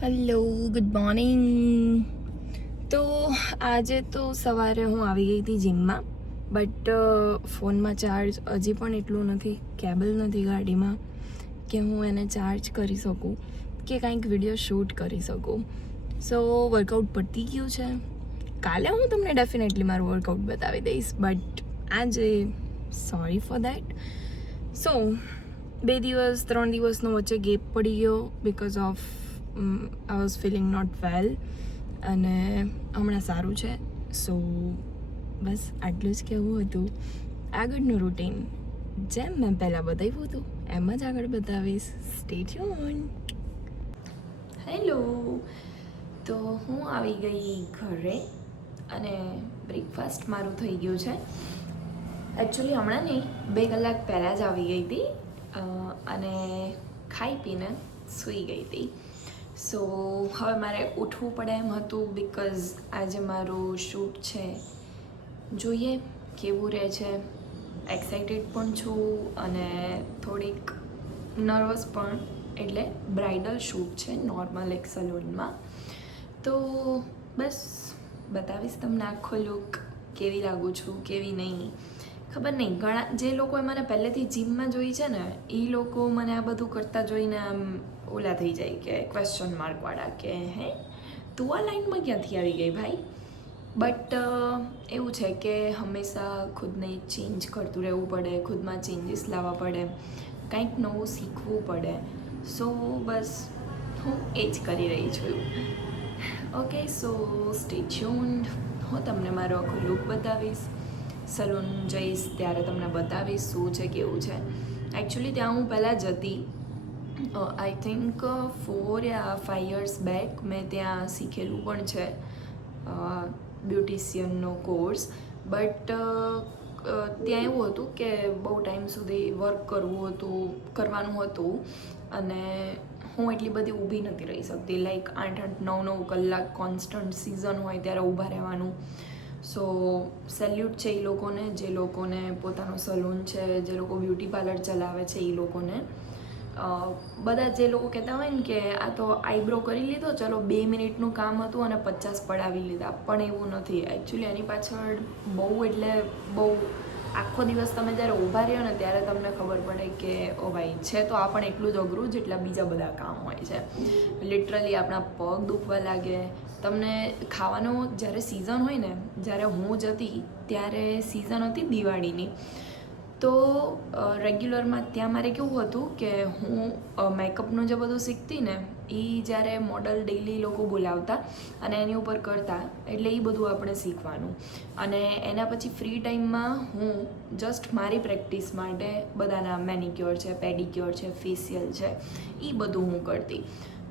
Hello, good morning. તો આજે તો સવારે હું આવી ગઈ હતી જીમમાં, બટ ફોનમાં ચાર્જ હજી પણ એટલું નથી, કેબલ નથી ગાડીમાં કે હું એને ચાર્જ કરી શકું કે કાંઈક વિડીયો શૂટ કરી શકું. સો વર્કઆઉટ પતી ગયું છે. કાલે હું તમને ડેફિનેટલી મારું વર્કઆઉટ બતાવી દઈશ, બટ આજે સોરી ફોર દેટ. સો 2-3 દિવસનો વચ્ચે ગેપ પડી ગયો because of I was feeling not well, અને હમણાં સારું છે. સો બસ આટલું જ કહેવું હતું. આગળનું રૂટીન જેમ મેં પહેલાં બતાવ્યું હતું એમ જ આગળ બતાવીશ. Stay tune. હેલો, તો હું આવી ગઈ ઘરે અને બ્રેકફાસ્ટ મારું થઈ ગયું છે. એકચ્યુઅલી હમણાં નહીં, 2 કલાક પહેલાં જ આવી ગઈ હતી અને ખાઈ પીને સૂઈ ગઈ હતી. સો હવે મારે ઉઠવું પડે એમ હતું બિકોઝ આજે મારું શૂટ છે. જોઈએ કેવું રહે છે. એક્સાઇટેડ પણ છું અને થોડીક નર્વસ પણ, એટલે બ્રાઇડલ શૂટ છે નોર્મલ એક સલૂનમાં. તો બસ બતાવીશ તમને આખો લુક, કેવી લાગું છું કેવી નહીં ખબર નહીં. ઘણા જે લોકોએ મને પહેલેથી જીમમાં જોઈ છે ને, એ લોકો મને આ બધું કરતાં જોઈને આમ ઓલા થઈ જાય કે ક્વેશ્ચન માર્કવાળા કે હે તું આ લાઈનમાં ક્યાંથી આવી ગઈ ભાઈ. બટ એવું છે કે હંમેશા ખુદને ચેન્જ કરતું રહેવું પડે, ખુદમાં ચેન્જીસ લાવવા પડે, કંઈક નવું શીખવું પડે. સો બસ હું એ જ કરી રહી છું. ઓકે, સો સ્ટે ટ્યુન્ડ. હું તમને મારો આખો લુક બતાવીશ. સલૂન જઈશ ત્યારે તમને બતાવીશ શું છે કેવું છે. એકચ્યુઅલી ત્યાં હું પહેલાં જતી, I think 4 yeah 5 years back મેં ત્યાં શીખેલું પણ છે બ્યુટિશિયનનો કોર્સ. બટ ત્યાં એવું હતું કે બહુ ટાઈમ સુધી વર્ક કરવાનું હતું અને હું એટલી બધી ઊભી નથી રહી શકતી. લાઈક 8-9 કલાક કોન્સ્ટન્ટ સિઝન હોય ત્યારે ઊભા રહેવાનું. સો સેલ્યુટ છે એ લોકોને, જે લોકોને પોતાનો સલૂન છે, જે લોકો બ્યુટી પાર્લર ચલાવે છે એ લોકોને. બધા જે લોકો કહેતા હોય ને કે આ તો આઈબ્રો કરી લીધો, ચલો 2 મિનિટનું કામ હતું અને 50 પડાવી લીધા, પણ એવું નથી. એકચ્યુઅલી એની પાછળ બહુ એટલે બહુ આખો દિવસ તમે જ્યારે ઊભા રહ્યો ને ત્યારે તમને ખબર પડે કે ઓ ભાઈ છે તો આ પણ એટલું જ અઘરું જેટલા બીજા બધા કામ હોય છે. લિટરલી આપણા પગ દુખવા લાગે. તમને ખાવાનું જ્યારે સિઝન હોય ને, જ્યારે હું જતી ત્યારે સિઝન હતી દિવાળીની, તો રેગ્યુલરમાં ત્યાં મારે કેવું હતું કે હું મેકઅપનું જે બધું શીખતી ને, એ જ્યારે મોડલ ડેઈલી લોકો બોલાવતા અને એની ઉપર કરતા, એટલે એ બધું આપણે શીખવાનું. અને એના પછી ફ્રી ટાઈમમાં હું જસ્ટ મારી પ્રેક્ટિસ માટે બધાના મેનિક્યોર છે, પેડિક્યોર છે, ફેશિયલ છે, એ બધું હું કરતી.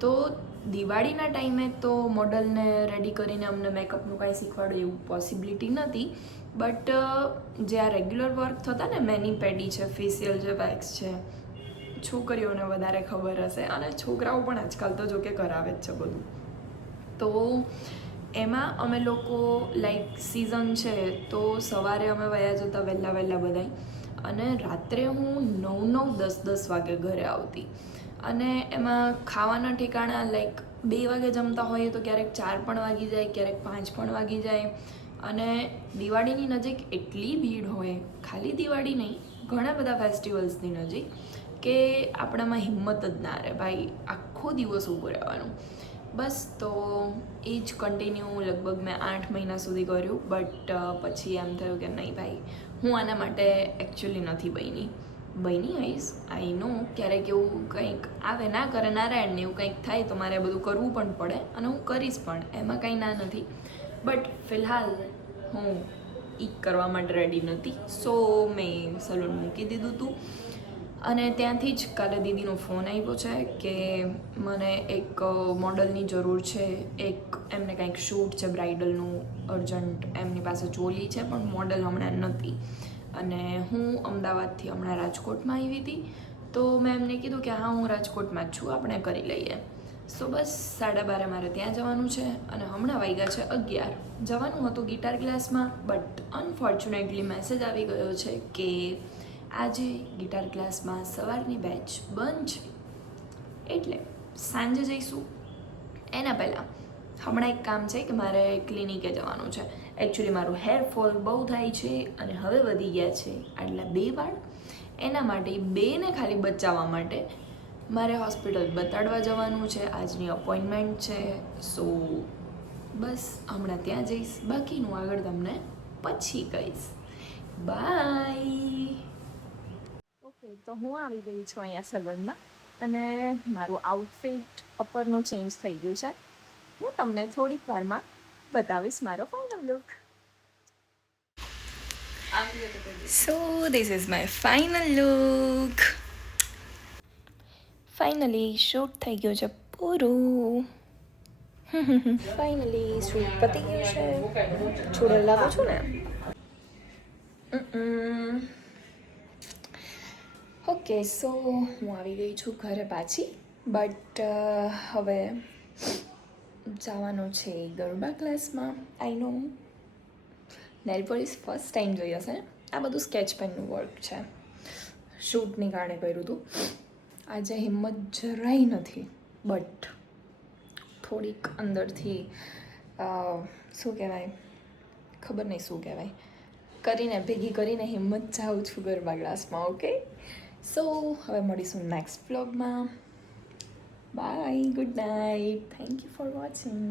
તો દિવાળીના ટાઈમે તો મોડલને રેડી કરીને અમને મેકઅપનું કાંઈ શીખવાડો એવું પોસિબિલિટી નથી. બટ જે આ રેગ્યુલર વર્ક થતા ને, મેની પેડી છે, ફેશિયલ છે, વેક્સ છે, છોકરીઓને વધારે ખબર હશે અને છોકરાઓ પણ આજકાલ તો જો કે કરાવે જ છે બધું. તો એમાં અમે લોકો લાઈક સિઝન છે તો સવારે અમે વયા જતા વહેલા બધાય, અને રાત્રે હું 9-10 વાગે ઘરે આવતી. અને એમાં ખાવાના ઠેકાણા લાઈક 2 વાગે જમતા હોઈએ તો ક્યારેક 4 પણ વાગી જાય, ક્યારેક 5 પણ વાગી જાય. અને દિવાળીની નજીક એટલી ભીડ હોય, ખાલી દિવાળી નહીં, ઘણા બધા ફેસ્ટિવલ્સની નજીક, કે આપણામાં હિંમત જ ના રહે ભાઈ આખો દિવસ ઊભું રહેવાનું. બસ તો એ જ કન્ટિન્યુ લગભગ મેં 8 મહિના સુધી કર્યું. બટ પછી એમ થયું કે નહીં ભાઈ, હું આના માટે એકચ્યુઅલી નથી બની હઈશ. આઈ નો ક્યારેક એવું કંઈક આવે, ના કરે નારાયણને, એવું કંઈક થાય તો મારે બધું કરવું પણ પડે અને હું કરીશ પણ, એમાં કંઈ ના નથી. બટ ફિલહાલ હું ઈ કરવા માટે રેડી નથી. સો મેં સલૂન મૂકી દીધું હતું. અને ત્યાંથી જ કાલે દીદીનો ફોન આવ્યો છે કે મને એક મોડલની જરૂર છે, એક એમને કાંઈક શૂટ છે બ્રાઇડલનું અર્જન્ટ, એમની પાસે ચોલી છે પણ મોડલ હમણાં નથી. અને હું અમદાવાદથી હમણાં રાજકોટમાં આવી હતી, તો મેં એમને કીધું કે હા હું રાજકોટમાં જ છું, આપણે કરી લઈએ. સો બસ 12:30 મારે ત્યાં જવાનું છે અને હમણાં વાગ્યા છે 11. જવાનું હતું ગિટાર ક્લાસમાં, બટ અનફોર્ચ્યુનેટલી મેસેજ આવી ગયો છે કે આજે ગિટાર ક્લાસમાં સવારની બેચ બંધ છે, એટલે સાંજે જઈશું. એના પહેલાં હમણાં એક કામ છે કે મારે ક્લિનિકે જવાનું છે. એકચ્યુઅલી મારું હેરફોલ બહુ થાય છે અને હવે વધી ગયા છે આટલા 2 વાળ. એના માટે 2ને ખાલી બચાવવા માટે મારે હોસ્પિટલ બતાડવા જવાનું છે. આજની અપોઇન્ટમેન્ટ છે. સો બસ હમણાં ત્યાં જઈશ. બાકીનું આગળ તમને પછી કહીશ. બાય. ઓકે, તો હું આવી ગઈ છું અહીંયા સલૂનમાં અને મારું આઉટફિટ અપરનું ચેન્જ થઈ ગયું છે. હું તમને થોડીક વારમાં બતાવીશ મારો final look. So this is my final look. Finally shoot થઈ ગયું છે પૂરું. ફાઇનલી શૂટ પતી ગયું છે. છોડે લાગુ છું ને. ઓકે, સો હું આવી ગઈ છું ઘરે પાછી. બટ હવે જવાનું છે ગરબા ક્લાસમાં. આઈ નો નેલ પોલિશ ફર્સ્ટ ટાઈમ જોઈ હશે ને. આ બધું સ્કેચ પેનનું વર્ક છે. શૂટની કારણે કર્યું હતું. આજે હિંમત જરાય નથી, બટ થોડીક અંદરથી શું કહેવાય, ખબર નહીં શું કહેવાય, ભેગી કરીને હિંમત જાઉં છું ગરબા ક્લાસમાં. ઓકે, સો હવે મળીશું નેક્સ્ટ વ્લોગમાં. Bye, good night, thank you for watching.